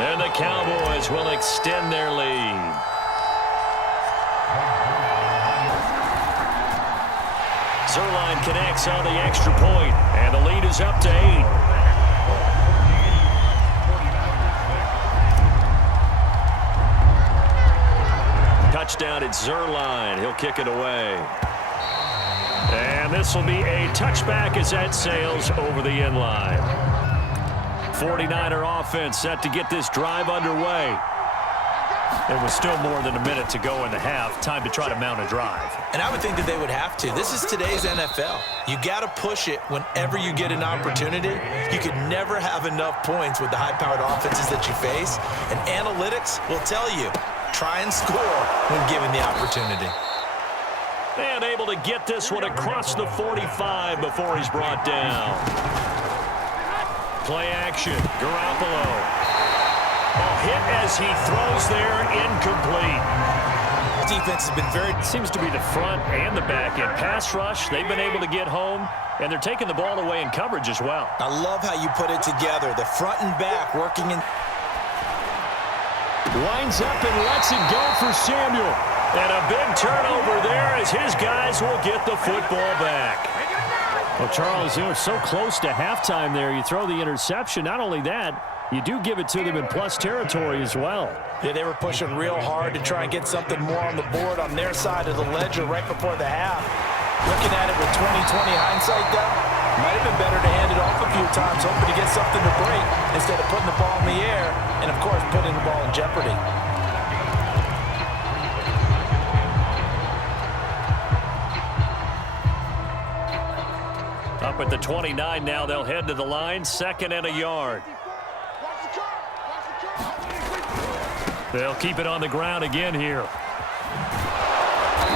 And the Cowboys will extend their lead. Zuerlein connects on the extra point, and the lead is up to 8. Touchdown at Zuerlein. He'll kick it away. And this will be a touchback as that sails over the end line. 49er offense set to get this drive underway. It was still more than a minute to go in the half. Time to try to mount a drive. And I would think that they would have to. This is today's NFL. You got to push it whenever you get an opportunity. You could never have enough points with the high-powered offenses that you face. And analytics will tell you, try and score when given the opportunity. And able to get this one across the 45 before he's brought down. Play action. Garoppolo. A hit as he throws there, incomplete. Defense has been very... Seems to be the front and the back end. Pass rush, they've been able to get home, and they're taking the ball away in coverage as well. I love how you put it together. The front and back working in... Winds up and lets it go for Samuel. And a big turnover there as his guys will get the football back. Well, Charles, they were so close to halftime there. You throw the interception. Not only that, you do give it to them in plus territory as well. Yeah, they were pushing real hard to try and get something more on the board on their side of the ledger right before the half. Looking at it with 20/20 hindsight, though, might have been better to hand it off a few times, hoping to get something to break instead of putting the ball in the air and, of course, putting the ball in jeopardy. Up at the 29 now, they'll head to the line, 2nd and a yard. They'll keep it on the ground again here.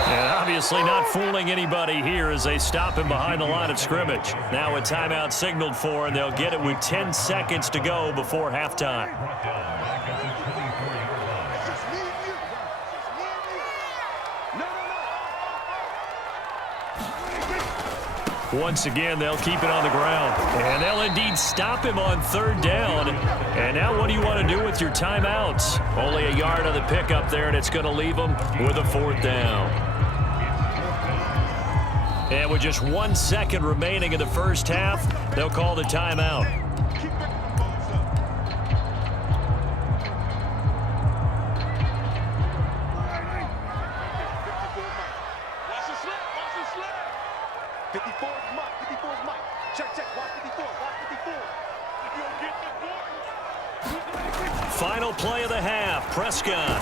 And obviously not fooling anybody here as they stop him behind the line of scrimmage. Now a timeout signaled for, and they'll get it with 10 seconds to go before halftime. Once again, they'll keep it on the ground. And they'll indeed stop him on 3rd down. And now what do you want to do with your timeouts? Only a yard on the pickup there, and it's going to leave them with a 4th down. And with just 1 second remaining in the first half, they'll call the timeout. Final play of the half, Prescott.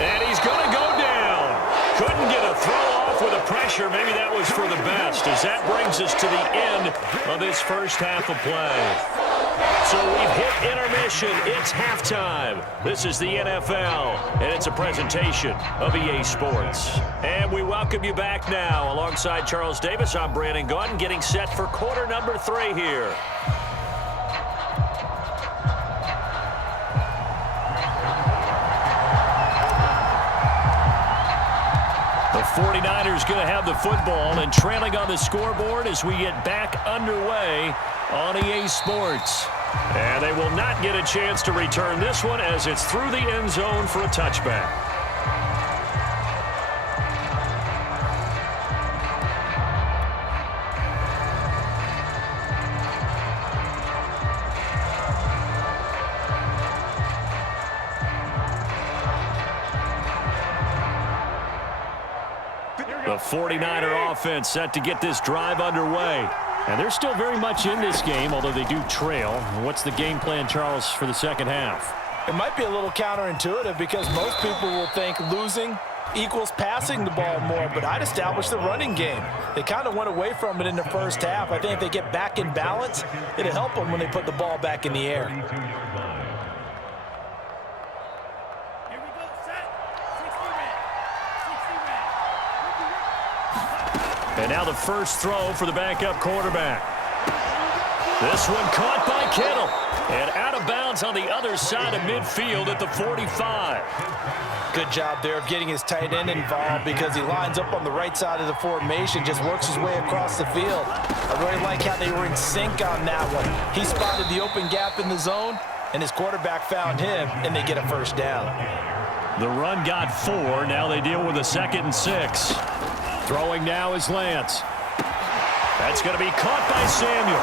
And he's going to go down. Couldn't get a throw off with the pressure. Maybe that was for the best, as that brings us to the end of this first half of play. So we've hit intermission. It's halftime. This is the NFL, and it's a presentation of EA Sports. And we welcome you back now. Alongside Charles Davis, I'm Brandon Gaudin, getting set for quarter number 3 here. The 49ers going to have the football and trailing on the scoreboard as we get back underway on EA Sports. And they will not get a chance to return this one as it's through the end zone for a touchback. The 49er offense set to get this drive underway. And they're still very much in this game, although they do trail. What's the game plan, Charles, for the second half? It might be a little counterintuitive because most people will think losing equals passing the ball more, but I'd establish the running game. They kind of went away from it in the first half. I think if they get back in balance, it'll help them when they put the ball back in the air. And now the first throw for the backup quarterback. This one caught by Kittle. And out of bounds on the other side of midfield at the 45. Good job there of getting his tight end involved because he lines up on the right side of the formation, just works his way across the field. I really like how they were in sync on that one. He spotted the open gap in the zone, and his quarterback found him, and they get a first down. The run got 4. Now they deal with a 2nd and 6. Throwing now is Lance. That's going to be caught by Samuel.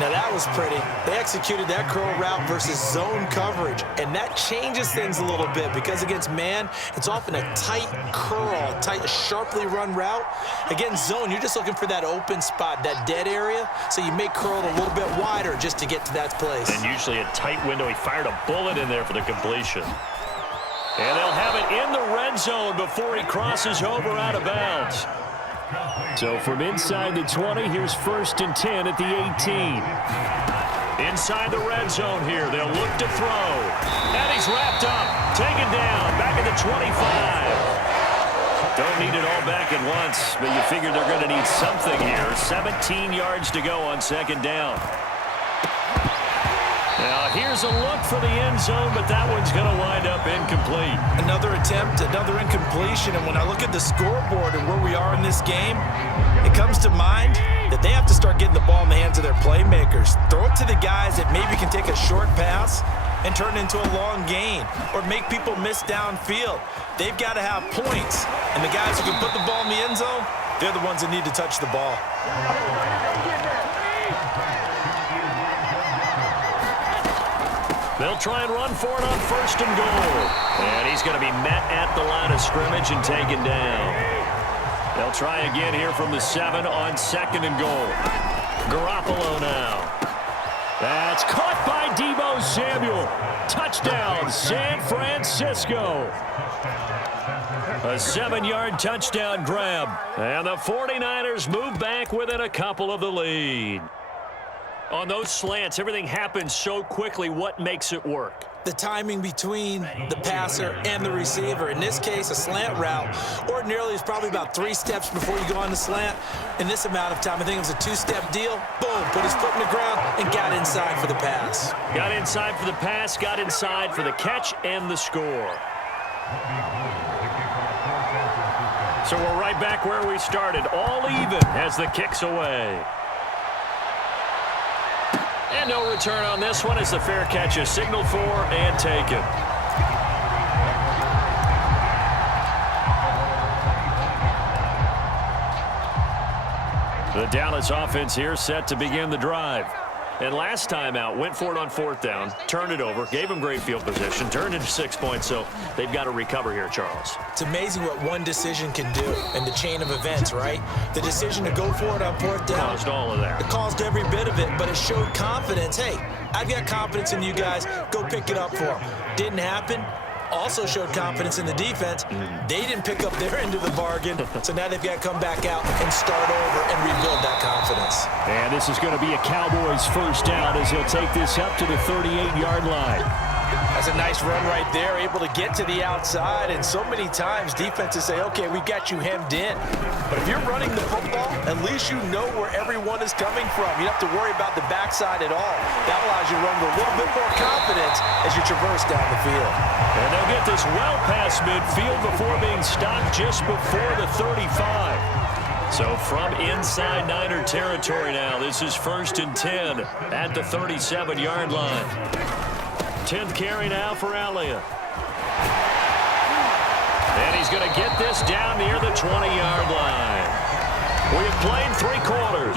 Now that was pretty. They executed that curl route versus zone coverage, and that changes things a little bit because against man, it's often a tight curl, tight, sharply run route. Against zone, you're just looking for that open spot, that dead area, so you may curl it a little bit wider just to get to that place. And usually a tight window. He fired a bullet in there for the completion. And they'll have it in the red zone before he crosses over out of bounds. So from inside the 20, here's 1st and 10 at the 18. Inside the red zone here, they'll look to throw. And he's wrapped up, taken down, back at the 25. Don't need it all back at once, but you figure they're going to need something here. 17 yards to go on 2nd down. Now here's a look for the end zone, but that one's going to wind up incomplete. Another attempt, another incompletion, and when I look at the scoreboard and where we are in this game, it comes to mind that they have to start getting the ball in the hands of their playmakers. Throw it to the guys that maybe can take a short pass and turn it into a long gain or make people miss downfield. They've got to have points, and the guys who can put the ball in the end zone, they're the ones that need to touch the ball. They'll try and run for it on 1st and goal. And he's going to be met at the line of scrimmage and taken down. They'll try again here from the 7 on 2nd and goal. Garoppolo now. That's caught by Deebo Samuel. Touchdown, San Francisco. A 7-yard touchdown grab. And the 49ers move back within a couple of the lead. On those slants, everything happens so quickly. What makes it work? The timing between the passer and the receiver. In this case, a slant route ordinarily is probably about 3 steps before you go on the slant. In this amount of time, I think it was a 2-step deal. Boom, put his foot in the ground and got inside for the pass. Got inside for the pass, got inside for the catch and the score. So we're right back where we started, all even as the kick's away. And no return on this one as the fair catch is signaled for and taken. The Dallas offense here set to begin the drive. And last time out, went for it on 4th down, turned it over, gave them great field position, turned into 6 points, so they've got to recover here, Charles. It's amazing what one decision can do in the chain of events, right? The decision to go for it on 4th down. Caused all of that. It caused every bit of it, but it showed confidence. Hey, I've got confidence in you guys. Go pick it up for them. Didn't happen. Also showed confidence in the defense. They didn't pick up their end of the bargain, so now they've got to come back out and start over and rebuild that confidence. And this is going to be a Cowboys 1st down as he'll take this up to the 38-yard line. That's a nice run right there, able to get to the outside, and so many times defenses say, okay, we've got you hemmed in. But if you're running the football, at least you know where everyone is coming from. You don't have to worry about the backside at all. That allows you to run with a little bit more confidence as you traverse down the field. And they'll get this well past midfield before being stopped just before the 35. So from inside Niner territory now, this is 1st and 10 at the 37-yard line. 10th carry now for Elliott. And he's going to get this down near the 20-yard line. We have played 3 quarters.